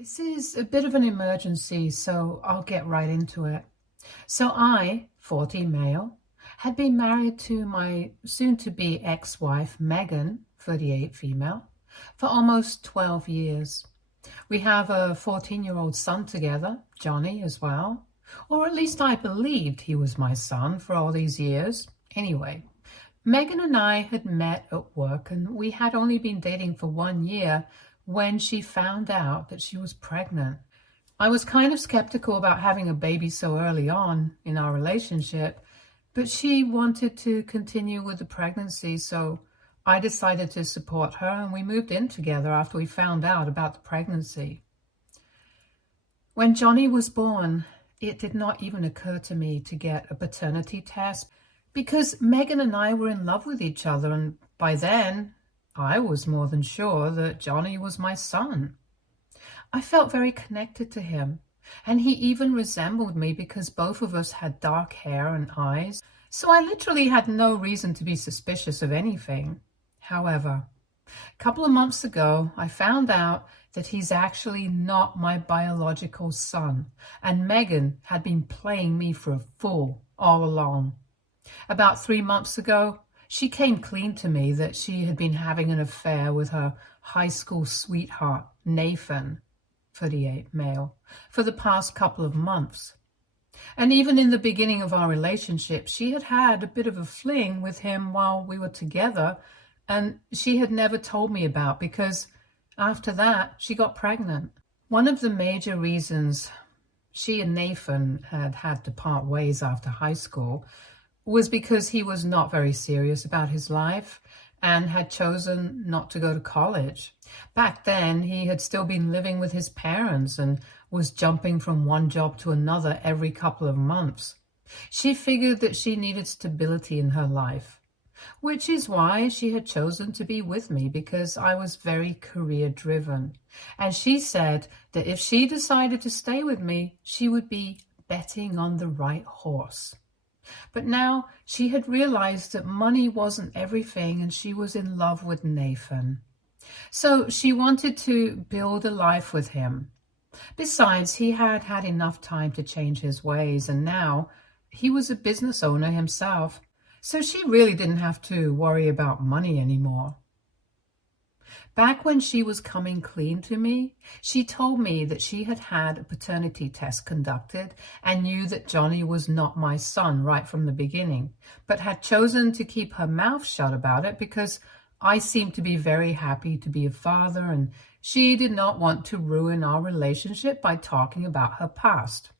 This is a bit of an emergency, so I'll get right into it. So I, 40 male, had been married to my soon-to-be ex-wife, Megan, 38 female, for almost 12 years. We have a 14-year-old son together, Johnny, as well. Or at least I believed he was my son for all these years. Anyway, Megan and I had met at work, and we had only been dating for 1 year when she found out that she was pregnant. I was kind of skeptical about having a baby so early on in our relationship, but she wanted to continue with the pregnancy, so I decided to support her, and we moved in together after we found out about the pregnancy. When Johnny was born, it did not even occur to me to get a paternity test because Megan and I were in love with each other, and by then I was more than sure that Johnny was my son. I felt very connected to him, and he even resembled me because both of us had dark hair and eyes, so I literally had no reason to be suspicious of anything. However, a couple of months ago, I found out that he's actually not my biological son, and Megan had been playing me for a fool all along. About 3 months ago, she came clean to me that she had been having an affair with her high school sweetheart, Nathan, 38 male, for the past couple of months. And even in the beginning of our relationship, she had had a bit of a fling with him while we were together, and she had never told me about because after that, she got pregnant. One of the major reasons she and Nathan had had to part ways after high school was because he was not very serious about his life and had chosen not to go to college. Back then, he had still been living with his parents and was jumping from one job to another every couple of months. She figured that she needed stability in her life, which is why she had chosen to be with me, because I was very career-driven. And she said that if she decided to stay with me, she would be betting on the right horse. But now she had realized that money wasn't everything, and she was in love with Nathan. So she wanted to build a life with him. Besides, he had had enough time to change his ways, and now he was a business owner himself. So she really didn't have to worry about money anymore. Back when she was coming clean to me, she told me that she had had a paternity test conducted and knew that Johnny was not my son right from the beginning, but had chosen to keep her mouth shut about it because I seemed to be very happy to be a father, and she did not want to ruin our relationship by talking about her past.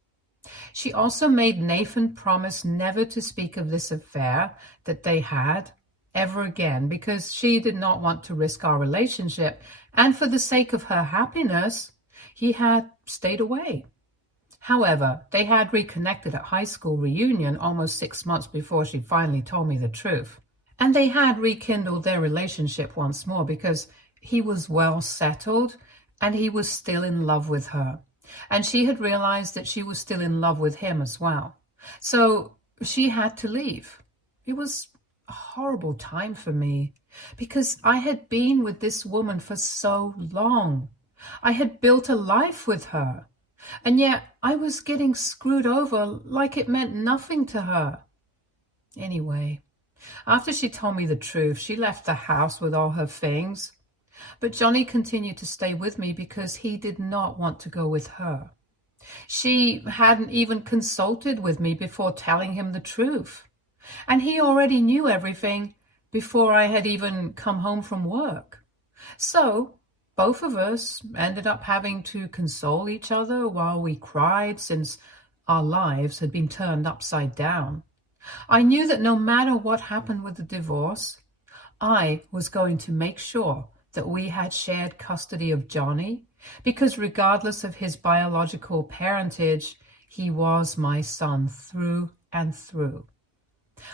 She also made Nathan promise never to speak of this affair that they had ever again because she did not want to risk our relationship, and for the sake of her happiness, he had stayed away. However, they had reconnected at high school reunion almost 6 months before she finally told me the truth. And they had rekindled their relationship once more because he was well settled and he was still in love with her. And she had realized that she was still in love with him as well. So she had to leave. It was a horrible time for me because I had been with this woman for so long. I had built a life with her, and yet I was getting screwed over like it meant nothing to her. Anyway, after she told me the truth, she left the house with all her things. But Johnny continued to stay with me because he did not want to go with her. She hadn't even consulted with me before telling him the truth. And he already knew everything before I had even come home from work. So both of us ended up having to console each other while we cried since our lives had been turned upside down. I knew that no matter what happened with the divorce, I was going to make sure that we had shared custody of Johnny, because regardless of his biological parentage, he was my son through and through.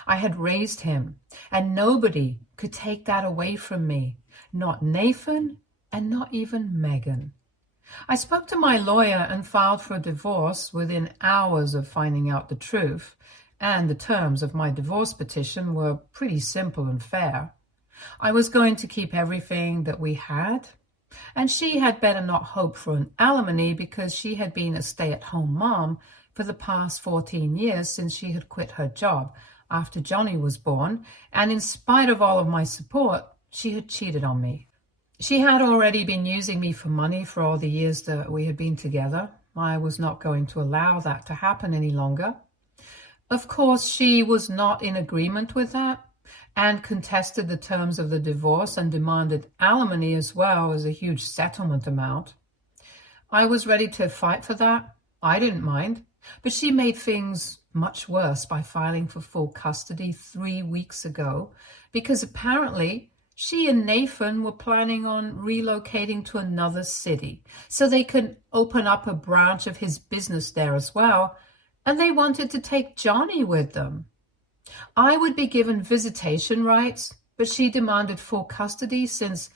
I had raised him, and nobody could take that away from me, not Nathan and not even Megan. I spoke to my lawyer and filed for a divorce within hours of finding out the truth, and the terms of my divorce petition were pretty simple and fair. I was going to keep everything that we had, And she had better not hope for an alimony because she had been a stay-at-home mom for the past 14 years since she had quit her job after Johnny was born, and in spite of all of my support, she had cheated on me. She had already been using me for money for all the years that we had been together. I was not going to allow that to happen any longer. Of course, she was not in agreement with that and contested the terms of the divorce and demanded alimony as well as a huge settlement amount. I was ready to fight for that. I didn't mind, but she made things much worse by filing for full custody 3 weeks ago because apparently she and Nathan were planning on relocating to another city so they could open up a branch of his business there as well, and they wanted to take Johnny with them. I would be given visitation rights, but she demanded full custody since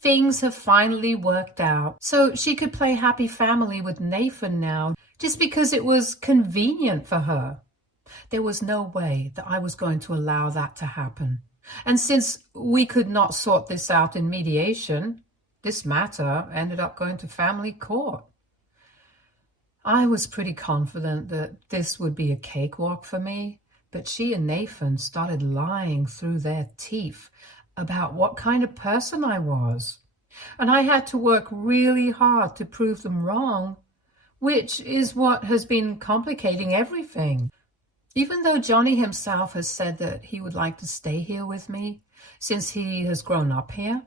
things have finally worked out. So she could play happy family with Nathan now just because it was convenient for her. There was no way that I was going to allow that to happen. And since we could not sort this out in mediation, this matter ended up going to family court. I was pretty confident that this would be a cakewalk for me, but she and Nathan started lying through their teeth about what kind of person I was. And I had to work really hard to prove them wrong, which is what has been complicating everything. Even though Johnny himself has said that he would like to stay here with me since he has grown up here,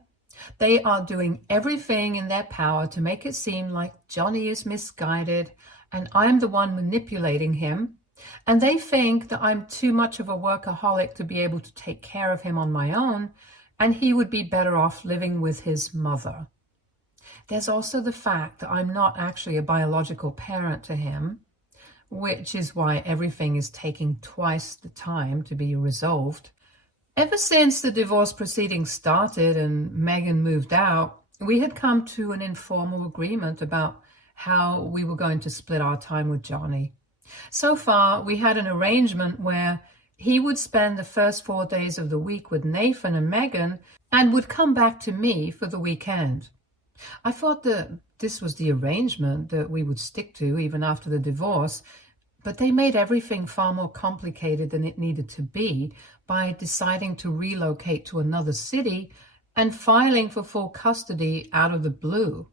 they are doing everything in their power to make it seem like Johnny is misguided and I'm the one manipulating him, and they think that I'm too much of a workaholic to be able to take care of him on my own, and he would be better off living with his mother. There's also the fact that I'm not actually a biological parent to him, which is why everything is taking twice the time to be resolved. Ever since the divorce proceedings started and Megan moved out, we had come to an informal agreement about how we were going to split our time with Johnny. So far, we had an arrangement where he would spend the first 4 days of the week with Nathan and Megan and would come back to me for the weekend. I thought that this was the arrangement that we would stick to even after the divorce, but they made everything far more complicated than it needed to be by deciding to relocate to another city and filing for full custody out of the blue.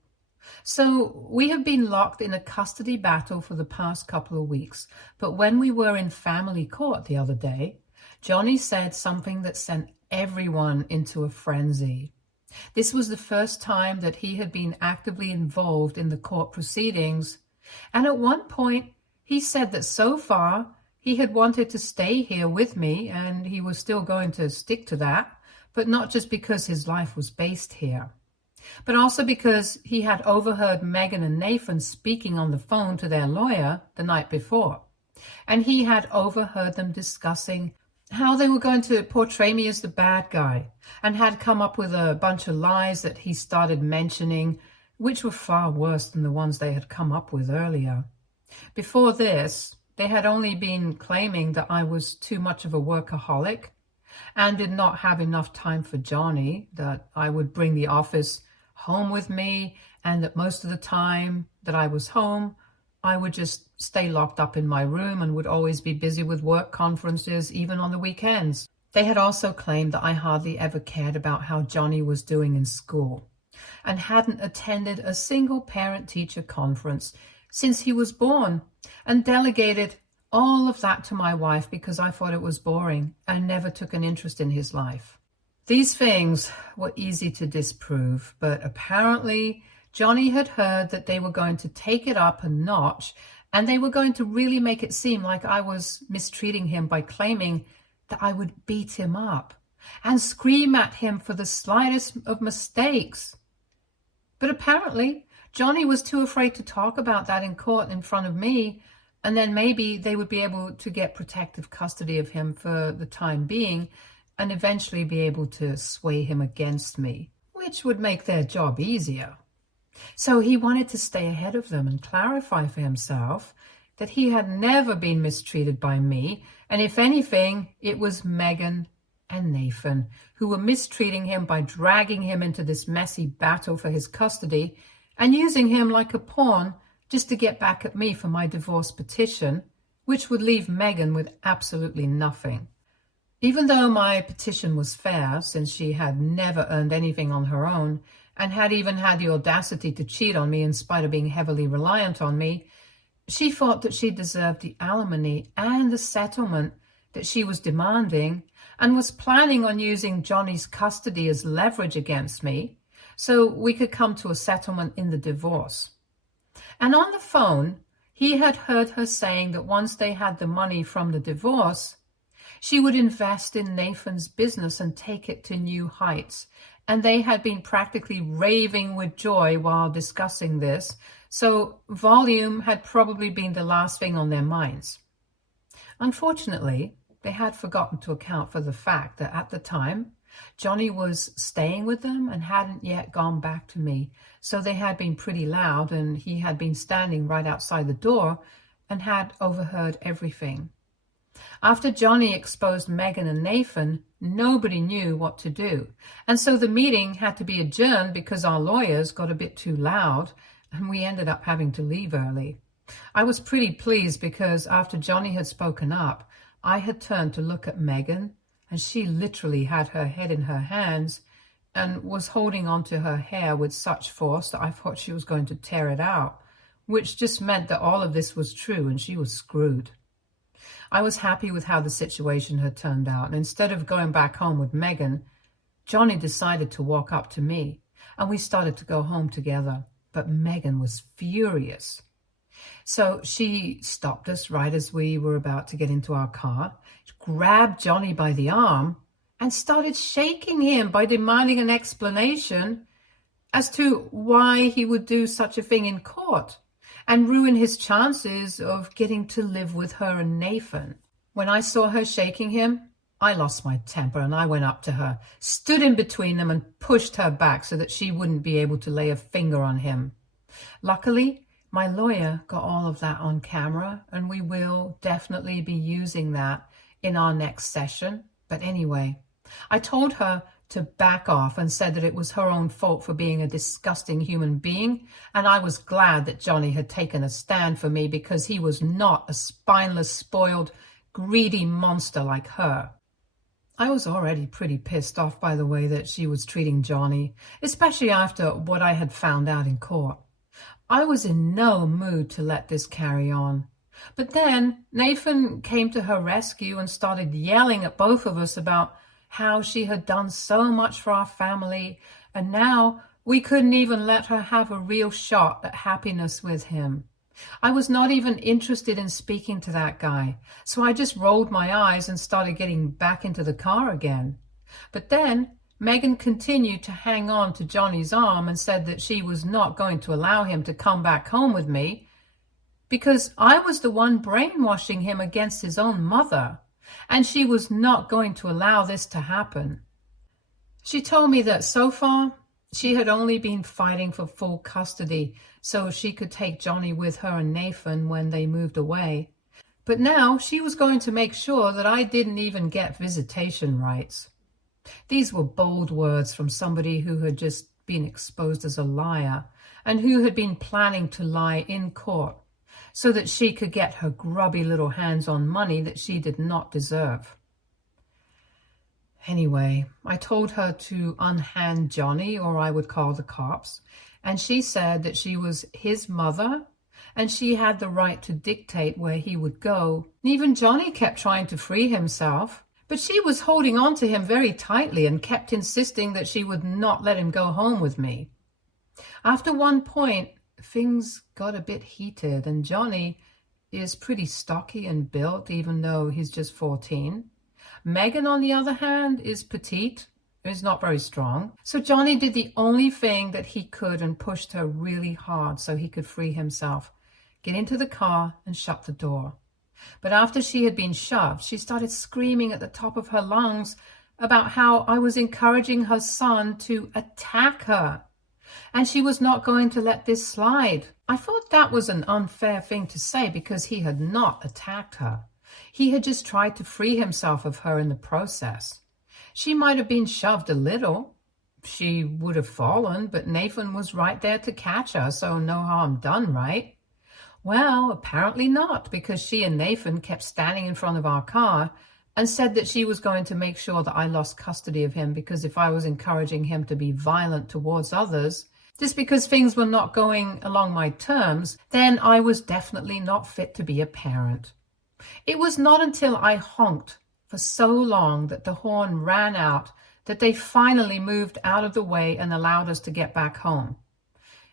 So we have been locked in a custody battle for the past couple of weeks, but when we were in family court the other day, Johnny said something that sent everyone into a frenzy. This was the first time that he had been actively involved in the court proceedings, and at one point he said that so far he had wanted to stay here with me and he was still going to stick to that, but not just because his life was based here, but also because he had overheard Megan and Nathan speaking on the phone to their lawyer the night before, and he had overheard them discussing how they were going to portray me as the bad guy, and had come up with a bunch of lies that he started mentioning, which were far worse than the ones they had come up with earlier. Before this, they had only been claiming that I was too much of a workaholic and did not have enough time for Johnny, that I would bring the office home with me, and that most of the time that I was home, I would just stay locked up in my room and would always be busy with work conferences, even on the weekends. They had also claimed that I hardly ever cared about how Johnny was doing in school and hadn't attended a single parent-teacher conference since he was born, and delegated all of that to my wife because I thought it was boring and never took an interest in his life. These things were easy to disprove, but apparently Johnny had heard that they were going to take it up a notch, and they were going to really make it seem like I was mistreating him by claiming that I would beat him up and scream at him for the slightest of mistakes. But apparently Johnny was too afraid to talk about that in court in front of me, and then maybe they would be able to get protective custody of him for the time being and eventually be able to sway him against me, which would make their job easier. So he wanted to stay ahead of them and clarify for himself that he had never been mistreated by me, and if anything, it was Megan and Nathan, who were mistreating him by dragging him into this messy battle for his custody and using him like a pawn just to get back at me for my divorce petition, which would leave Megan with absolutely nothing. Even though my petition was fair, since she had never earned anything on her own and had even had the audacity to cheat on me in spite of being heavily reliant on me, she thought that she deserved the alimony and the settlement that she was demanding and was planning on using Johnny's custody as leverage against me so we could come to a settlement in the divorce. And on the phone, he had heard her saying that once they had the money from the divorce, she would invest in Nathan's business and take it to new heights. And they had been practically raving with joy while discussing this, so volume had probably been the last thing on their minds. Unfortunately, they had forgotten to account for the fact that at the time, Johnny was staying with them and hadn't yet gone back to me, so they had been pretty loud and he had been standing right outside the door and had overheard everything. After Johnny exposed Megan and Nathan, nobody knew what to do, and so the meeting had to be adjourned because our lawyers got a bit too loud and we ended up having to leave early. I was pretty pleased because after Johnny had spoken up, I had turned to look at Megan, and she literally had her head in her hands and was holding onto her hair with such force that I thought she was going to tear it out, which just meant that all of this was true and she was screwed. I was happy with how the situation had turned out, and instead of going back home with Megan, Johnny decided to walk up to me, and we started to go home together, but Megan was furious. So she stopped us right as we were about to get into our car, grabbed Johnny by the arm, and started shaking him by demanding an explanation as to why he would do such a thing in court and ruin his chances of getting to live with her and Nathan. When I saw her shaking him, I lost my temper and I went up to her, stood in between them and pushed her back so that she wouldn't be able to lay a finger on him. Luckily, my lawyer got all of that on camera, and we will definitely be using that in our next session. But anyway, I told her to back off and said that it was her own fault for being a disgusting human being, and I was glad that Johnny had taken a stand for me because he was not a spineless, spoiled, greedy monster like her. I was already pretty pissed off by the way that she was treating Johnny, especially after what I had found out in court. I was in no mood to let this carry on. But then Nathan came to her rescue and started yelling at both of us about how she had done so much for our family, and now we couldn't even let her have a real shot at happiness with him. I was not even interested in speaking to that guy, so I just rolled my eyes and started getting back into the car again. But then Megan continued to hang on to Johnny's arm and said that she was not going to allow him to come back home with me because I was the one brainwashing him against his own mother, and she was not going to allow this to happen. She told me that so far she had only been fighting for full custody so she could take Johnny with her and Nathan when they moved away. But now she was going to make sure that I didn't even get visitation rights. These were bold words from somebody who had just been exposed as a liar and who had been planning to lie in court so that she could get her grubby little hands on money that she did not deserve. Anyway, I told her to unhand Johnny or I would call the cops, and she said that she was his mother and she had the right to dictate where he would go. Even Johnny kept trying to free himself, but she was holding on to him very tightly and kept insisting that she would not let him go home with me. After one point, things got a bit heated, and Johnny is pretty stocky and built, even though he's just 14. Megan, on the other hand, is petite, is not very strong. So Johnny did the only thing that he could and pushed her really hard so he could free himself, get into the car and shut the door. But after she had been shoved, she started screaming at the top of her lungs about how I was encouraging her son to attack her, and she was not going to let this slide. I thought that was an unfair thing to say because he had not attacked her. He had just tried to free himself of her in the process. She might have been shoved a little. She would have fallen, but Nathan was right there to catch her, so no harm done, right? Well, apparently not, because she and Nathan kept standing in front of our car and said that she was going to make sure that I lost custody of him, because if I was encouraging him to be violent towards others, just because things were not going along my terms, then I was definitely not fit to be a parent. It was not until I honked for so long that the horn ran out that they finally moved out of the way and allowed us to get back home.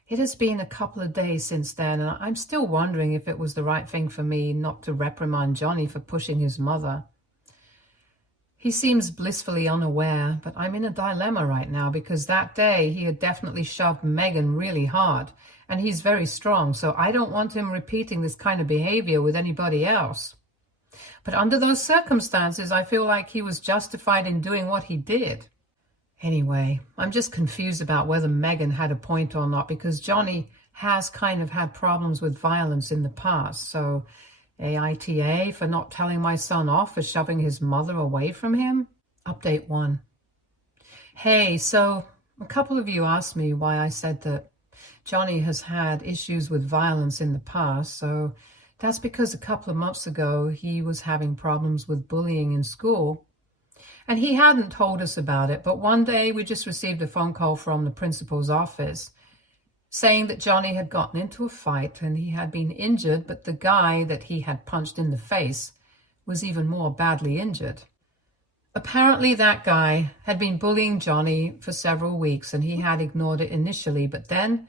It has been a couple of days since then, and I'm still wondering if it was the right thing for me not to reprimand Johnny for pushing his mother. He seems blissfully unaware, but I'm in a dilemma right now because that day he had definitely shoved Megan really hard, and he's very strong, so I don't want him repeating this kind of behavior with anybody else. But under those circumstances, I feel like he was justified in doing what he did. Anyway, I'm just confused about whether Megan had a point or not, because Johnny has kind of had problems with violence in the past, so aita for not telling my son off for shoving his mother away from him? Update 1. Hey, so a couple of you asked me why I said that Johnny has had issues with violence in the past, so that's because a couple of months ago he was having problems with bullying in school. And he hadn't told us about it, but one day we just received a phone call from the principal's office saying that Johnny had gotten into a fight and he had been injured, but the guy that he had punched in the face was even more badly injured. Apparently that guy had been bullying Johnny for several weeks and he had ignored it initially, but then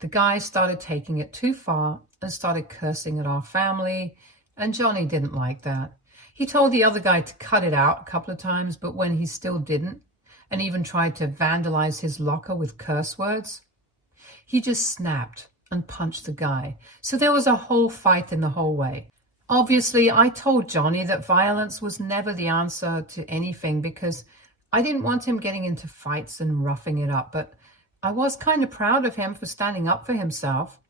the guy started taking it too far and started cursing at our family, and Johnny didn't like that. He told the other guy to cut it out a couple of times, but when he still didn't, and even tried to vandalize his locker with curse words, he just snapped and punched the guy. So there was a whole fight in the hallway. Obviously, I told Johnny that violence was never the answer to anything because I didn't want him getting into fights and roughing it up, but I was kind of proud of him for standing up for himself.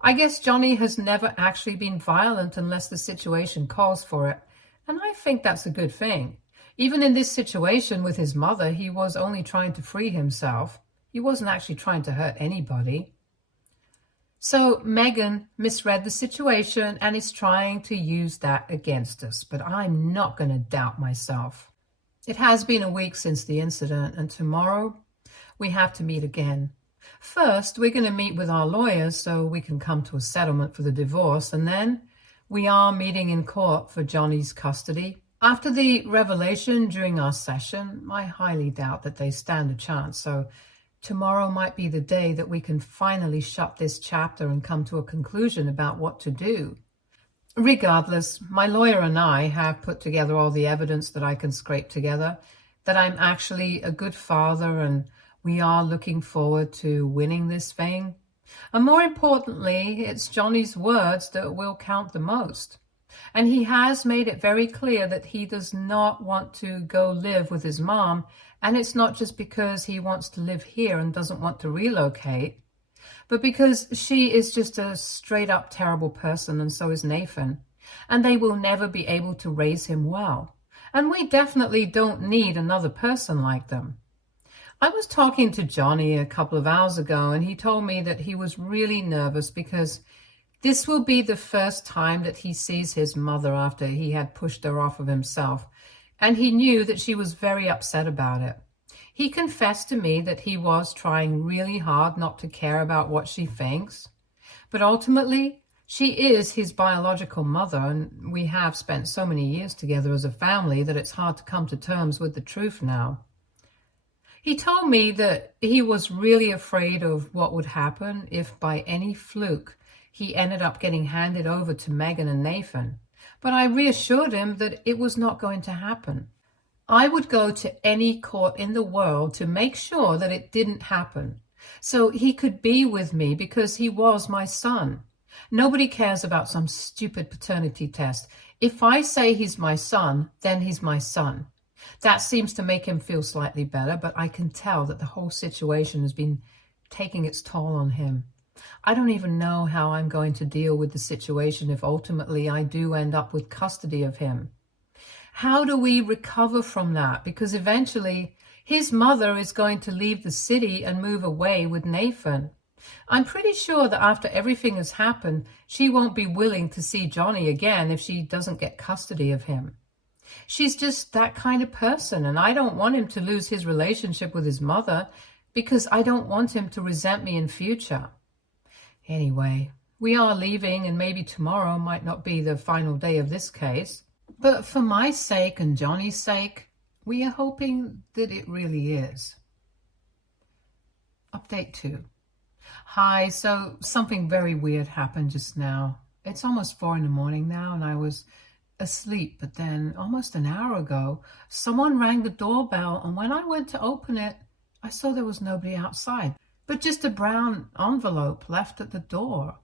I guess Johnny has never actually been violent unless the situation calls for it, and I think that's a good thing. Even in this situation with his mother, he was only trying to free himself. He wasn't actually trying to hurt anybody. So Megan misread the situation and is trying to use that against us, but I'm not going to doubt myself. It has been a week since the incident, and tomorrow we have to meet again. First, we're going to meet with our lawyers so we can come to a settlement for the divorce, and then we are meeting in court for Johnny's custody. After the revelation during our session, I highly doubt that they stand a chance, so tomorrow might be the day that we can finally shut this chapter and come to a conclusion about what to do. Regardless, my lawyer and I have put together all the evidence that I can scrape together, that I'm actually a good father and we are looking forward to winning this thing. And more importantly, it's Johnny's words that will count the most. And he has made it very clear that he does not want to go live with his mom. And it's not just because he wants to live here and doesn't want to relocate, but because she is just a straight up terrible person, and so is Nathan. And they will never be able to raise him well. And we definitely don't need another person like them. I was talking to Johnny a couple of hours ago, and he told me that he was really nervous because this will be the first time that he sees his mother after he had pushed her off of himself, and he knew that she was very upset about it. He confessed to me that he was trying really hard not to care about what she thinks, but ultimately, she is his biological mother, and we have spent so many years together as a family that it's hard to come to terms with the truth now. He told me that he was really afraid of what would happen if by any fluke he ended up getting handed over to Megan and Nathan. But I reassured him that it was not going to happen. I would go to any court in the world to make sure that it didn't happen, so he could be with me because he was my son. Nobody cares about some stupid paternity test. If I say he's my son, then he's my son. That seems to make him feel slightly better, but I can tell that the whole situation has been taking its toll on him. I don't even know how I'm going to deal with the situation if ultimately I do end up with custody of him. How do we recover from that? Because eventually his mother is going to leave the city and move away with Nathan. I'm pretty sure that after everything has happened, she won't be willing to see Johnny again if she doesn't get custody of him. She's just that kind of person, and I don't want him to lose his relationship with his mother because I don't want him to resent me in future. Anyway, we are leaving, and maybe tomorrow might not be the final day of this case. But for my sake and Johnny's sake, we are hoping that it really is. Update 2. Hi, so something very weird happened just now. It's almost 4 a.m. now, and I was asleep, but then almost an hour ago, someone rang the doorbell, and when I went to open it, I saw there was nobody outside, but just a brown envelope left at the door.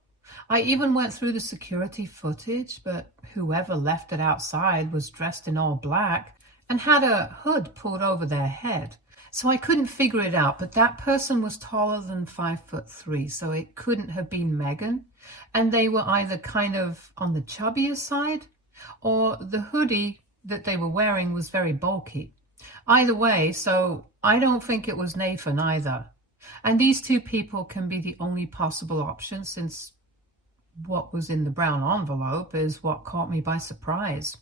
I even went through the security footage, but whoever left it outside was dressed in all black and had a hood pulled over their head. So I couldn't figure it out, but that person was taller than 5'3", so it couldn't have been Megan. And they were either kind of on the chubbier side, or the hoodie that they were wearing was very bulky. Either way, so I don't think it was Nathan either. And these two people can be the only possible option, since what was in the brown envelope is what caught me by surprise.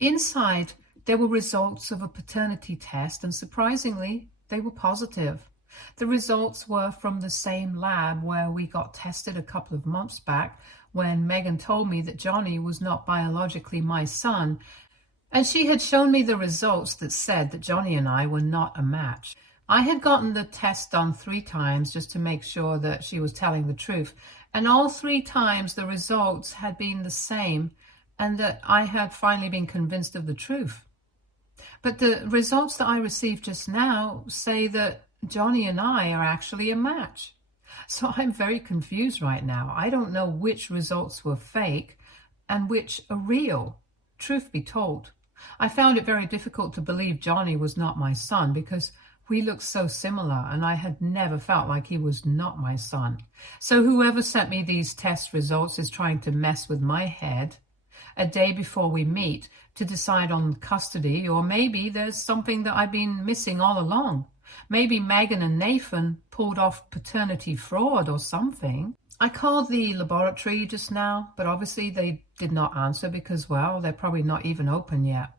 Inside, there were results of a paternity test, and surprisingly, they were positive. The results were from the same lab where we got tested a couple of months back when Megan told me that Johnny was not biologically my son, and she had shown me the results that said that Johnny and I were not a match. I had gotten the test done 3 times just to make sure that she was telling the truth, and all 3 times the results had been the same and that I had finally been convinced of the truth. But the results that I received just now say that Johnny and I are actually a match. So I'm very confused right now. I don't know which results were fake and which are real. Truth be told, I found it very difficult to believe Johnny was not my son because we looked so similar, and I had never felt like he was not my son. So whoever sent me these test results is trying to mess with my head a day before we meet to decide on custody, or maybe there's something that I've been missing all along. Maybe Megan and Nathan pulled off paternity fraud or something. I called the laboratory just now, but obviously they did not answer because, well, they're probably not even open yet.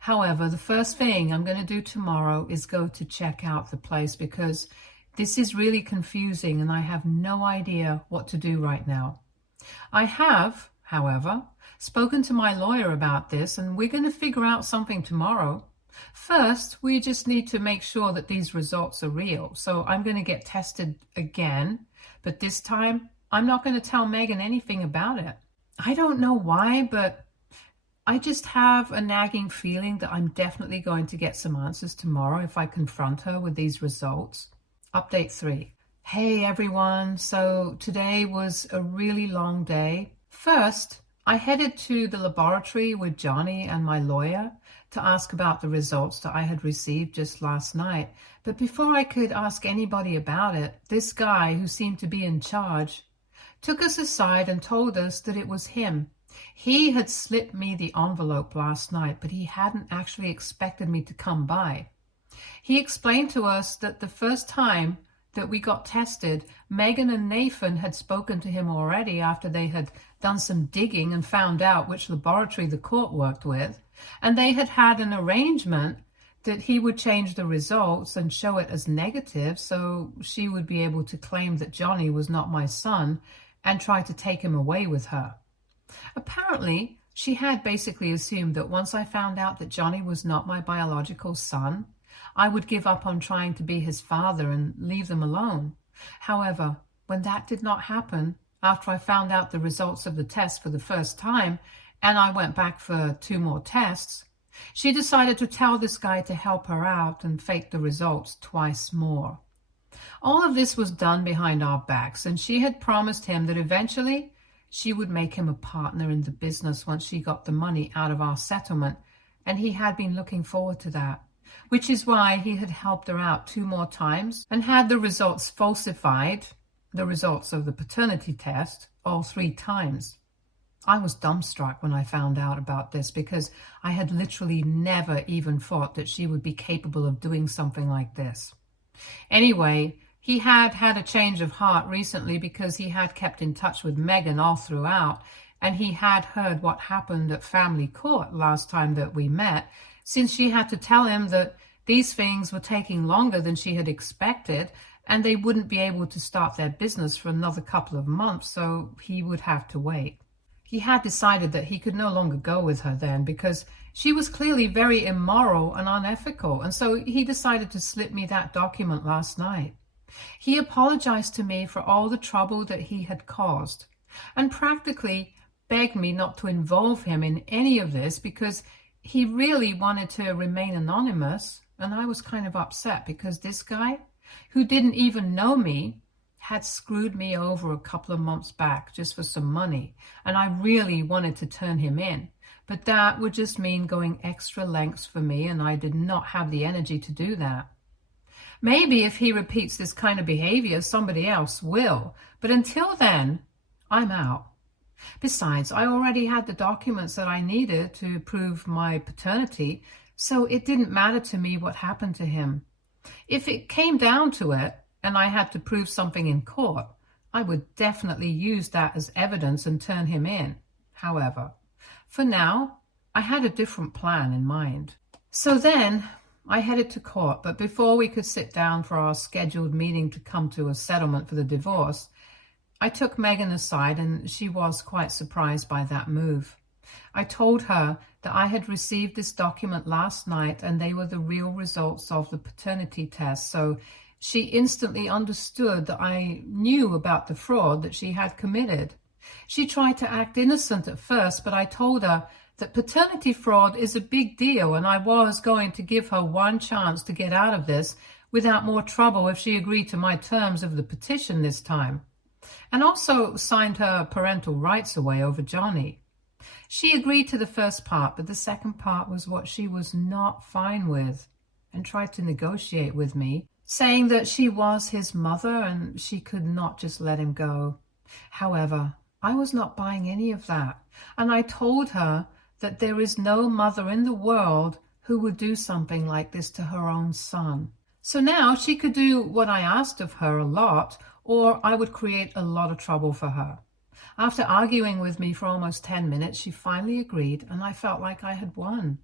However, the first thing I'm going to do tomorrow is go to check out the place because this is really confusing and I have no idea what to do right now. I have, however, spoken to my lawyer about this, and we're going to figure out something tomorrow. First, we just need to make sure that these results are real. So I'm going to get tested again, but this time I'm not going to tell Megan anything about it. I don't know why, but I just have a nagging feeling that I'm definitely going to get some answers tomorrow if I confront her with these results. Update 3. Hey everyone, so today was a really long day. First, I headed to the laboratory with Johnny and my lawyer to ask about the results that I had received just last night. But before I could ask anybody about it, this guy who seemed to be in charge took us aside and told us that it was him. He had slipped me the envelope last night, but he hadn't actually expected me to come by. He explained to us that the first time that we got tested, Megan and Nathan had spoken to him already after they had done some digging and found out which laboratory the court worked with, and they had had an arrangement that he would change the results and show it as negative so she would be able to claim that Johnny was not my son and try to take him away with her. Apparently, she had basically assumed that once I found out that Johnny was not my biological son, I would give up on trying to be his father and leave them alone. However, when that did not happen, after I found out the results of the test for the first time, and I went back for 2 more tests, she decided to tell this guy to help her out and fake the results twice more. All of this was done behind our backs, and she had promised him that eventually she would make him a partner in the business once she got the money out of our settlement, and he had been looking forward to that, which is why he had helped her out 2 more times and had the results falsified, the results of the paternity test, all 3 times. I was dumbstruck when I found out about this because I had literally never even thought that she would be capable of doing something like this. Anyway, he had had a change of heart recently because he had kept in touch with Megan all throughout, and he had heard what happened at family court last time that we met, since she had to tell him that these things were taking longer than she had expected, and they wouldn't be able to start their business for another couple of months, so he would have to wait. He had decided that he could no longer go with her then because she was clearly very immoral and unethical, and so he decided to slip me that document last night. He apologized to me for all the trouble that he had caused and practically begged me not to involve him in any of this because he really wanted to remain anonymous, and I was kind of upset because this guy, who didn't even know me, had screwed me over a couple of months back just for some money, and I really wanted to turn him in. But that would just mean going extra lengths for me, and I did not have the energy to do that. Maybe if he repeats this kind of behavior, somebody else will, but until then, I'm out. Besides, I already had the documents that I needed to prove my paternity, so it didn't matter to me what happened to him. If it came down to it, and I had to prove something in court, I would definitely use that as evidence and turn him in. However, for now, I had a different plan in mind. So then I headed to court, but before we could sit down for our scheduled meeting to come to a settlement for the divorce, I took Megan aside, and she was quite surprised by that move. I told her that I had received this document last night and they were the real results of the paternity test, so she instantly understood that I knew about the fraud that she had committed. She tried to act innocent at first, but I told her that paternity fraud is a big deal and I was going to give her one chance to get out of this without more trouble if she agreed to my terms of the petition this time, and also signed her parental rights away over Johnny. She agreed to the first part, but the second part was what she was not fine with, and tried to negotiate with me, saying that she was his mother and she could not just let him go. However, I was not buying any of that, and I told her that there is no mother in the world who would do something like this to her own son. So now she could do what I asked of her a lot, or I would create a lot of trouble for her. After arguing with me for almost 10 minutes, she finally agreed, and I felt like I had won.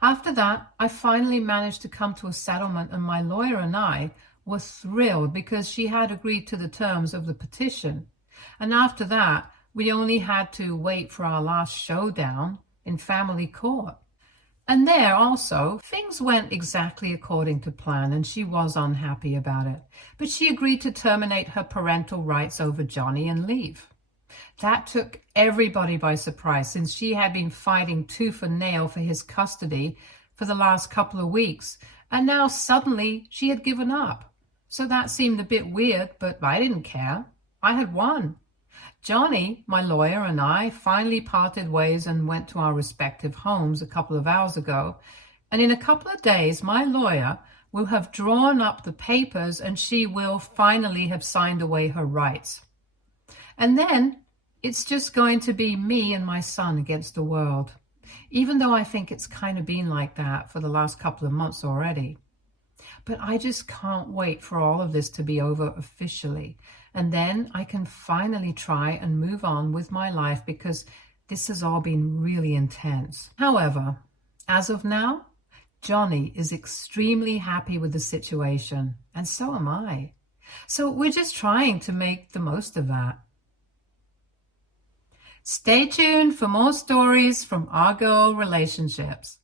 After that, I finally managed to come to a settlement, and my lawyer and I were thrilled because she had agreed to the terms of the petition. And after that, we only had to wait for our last showdown in family court. And there also, things went exactly according to plan, and she was unhappy about it. But she agreed to terminate her parental rights over Johnny and leave. That took everybody by surprise, since she had been fighting tooth and nail for his custody for the last couple of weeks, and now suddenly she had given up. So that seemed a bit weird, but I didn't care. I had won. Johnny, my lawyer, and I finally parted ways and went to our respective homes a couple of hours ago, and in a couple of days my lawyer will have drawn up the papers and she will finally have signed away her rights. And then it's just going to be me and my son against the world, even though I think it's kind of been like that for the last couple of months already. But I just can't wait for all of this to be over officially, and then I can finally try and move on with my life because this has all been really intense. However, as of now, Johnny is extremely happy with the situation, and so am I. So we're just trying to make the most of that. Stay tuned for more stories from our girl relationships.